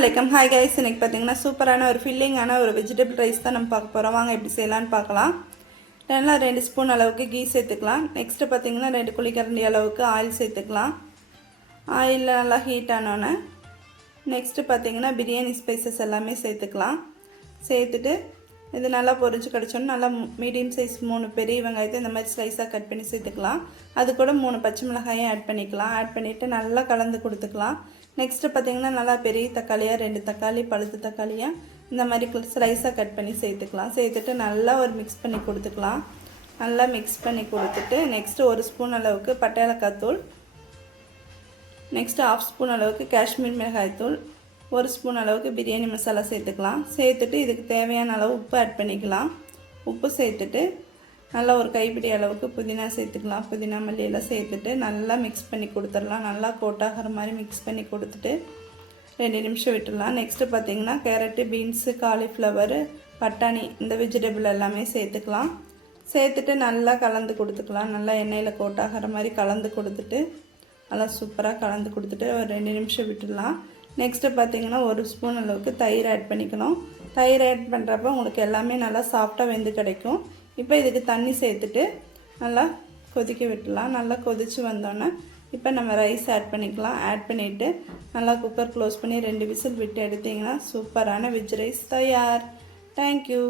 Assalamualaikum. Hi guys, இன்னைக்கு பாத்தீங்கன்னா சூப்பரான ஒரு ஃபில்லிங்கான ஒரு வெஜிடபிள் ரைஸ் தான் நம்ம பார்க்க போறோம். வாங்க எப்படி செய்யலாம்னு பார்க்கலாம். நல்லா 2 ஸ்பூன் அளவுக்கு கீ சேர்த்துக்கலாம். நெக்ஸ்ட் பாத்தீங்கன்னா 2 குழிக்கரண்டி அளவுக்கு ஆயில் சேர்த்துக்கலாம். ஆயில் நல்லா ஹீட் ஆனோனே நெக்ஸ்ட் பாத்தீங்கன்னா பிரியாணி ஸ்பைசஸ் எல்லாமே சேர்த்துக்கலாம். சேர்த்துட்டு இது நல்லா பொரிஞ்சு கடிச்சோன்னா நல்லா மீடியம் சைஸ் 3 பெரிய வெங்காயத்தை இந்த மாதிரி ஸ்லைஸாக கட் பண்ணி சேர்த்துக்கலாம். அது கூட 3 பச்சை மிளகாயும் ஆட் பண்ணிக்கலாம். ஆட் பண்ணிவிட்டு நல்லா கலந்து கொடுத்துக்கலாம். நெக்ஸ்ட்டு பார்த்திங்கன்னா நல்லா பெரிய தக்காளியாக 2 தக்காளி பழுத்து தக்காளியாக இந்த மாதிரி ஸ்லைஸாக கட் பண்ணி சேர்த்துக்கலாம். சேர்த்துட்டு நல்லா ஒரு மிக்ஸ் பண்ணி கொடுத்துக்கலாம். நல்லா மிக்ஸ் பண்ணி கொடுத்துட்டு நெக்ஸ்ட்டு 1 ஸ்பூன் அளவுக்கு பட்டை ஏலக்காய் தூள், நெக்ஸ்ட்டு 1/2 ஸ்பூன் அளவுக்கு காஷ்மீர் மிளகாய் தூள், 1 ஸ்பூன் அளவுக்கு பிரியாணி மசாலா சேர்த்துக்கலாம். சேர்த்துட்டு இதுக்கு தேவையான அளவு உப்பு ஆட் பண்ணிக்கலாம். உப்பு சேர்த்துட்டு நல்லா ஒரு கைப்பிடி அளவுக்கு புதினா சேர்த்துக்கலாம். புதினா மல்லியெல்லாம் சேர்த்துட்டு நல்லா மிக்ஸ் பண்ணி கொடுத்துடலாம். நல்லா கோட்டாகிற மாதிரி மிக்ஸ் பண்ணி கொடுத்துட்டு 2 நிமிஷம் விட்டுடலாம். நெக்ஸ்ட்டு பார்த்திங்கன்னா கேரட்டு, பீன்ஸு, காலிஃப்ளவரு, பட்டாணி இந்த வெஜிடபிள் எல்லாமே சேர்த்துக்கலாம். சேர்த்துட்டு நல்லா கலந்து கொடுத்துக்கலாம். நல்லா எண்ணெயில் கோட்டாகிற மாதிரி கலந்து கொடுத்துட்டு நல்லா சூப்பராக கலந்து கொடுத்துட்டு ஒரு 2 நிமிஷம் விட்டுடலாம். நெக்ஸ்ட்டு பார்த்திங்கன்னா 1 ஸ்பூன் அளவுக்கு தயிர் ஆட் பண்ணிக்கணும். தயிர் ஆட் பண்ணுறப்ப உங்களுக்கு எல்லாமே நல்லா சாஃப்டாக வெந்து கிடைக்கும். இப்போ இதுக்கு தண்ணி சேர்த்துட்டு நல்லா கொதிக்க விட்டுடலாம். நல்லா கொதித்து வந்தோன்னே இப்போ நம்ம ரைஸ் ஆட் பண்ணிக்கலாம். ஆட் பண்ணிவிட்டு நல்லா குக்கர் க்ளோஸ் பண்ணி 2 விசில் விட்டு எடுத்திங்கன்னா சூப்பரான வெஜ் ரைஸ் தயார். தேங்க்யூ.